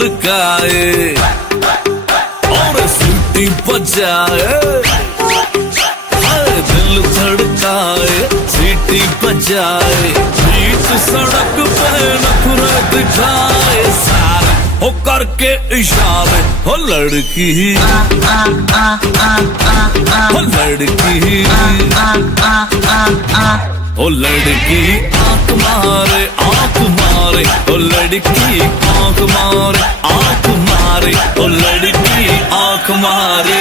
धड़काए और सीटी बजाए, दिल धड़काए सीटी बजाए, बीच सड़क पे नखरे दिखाए सारे हो करके इशारे। हो लड़की हो लड़की ओ लड़की आंख मारे आंख मारे, ओ लड़की आंख मारे आंख मारे, ओ लड़की आंख मारे।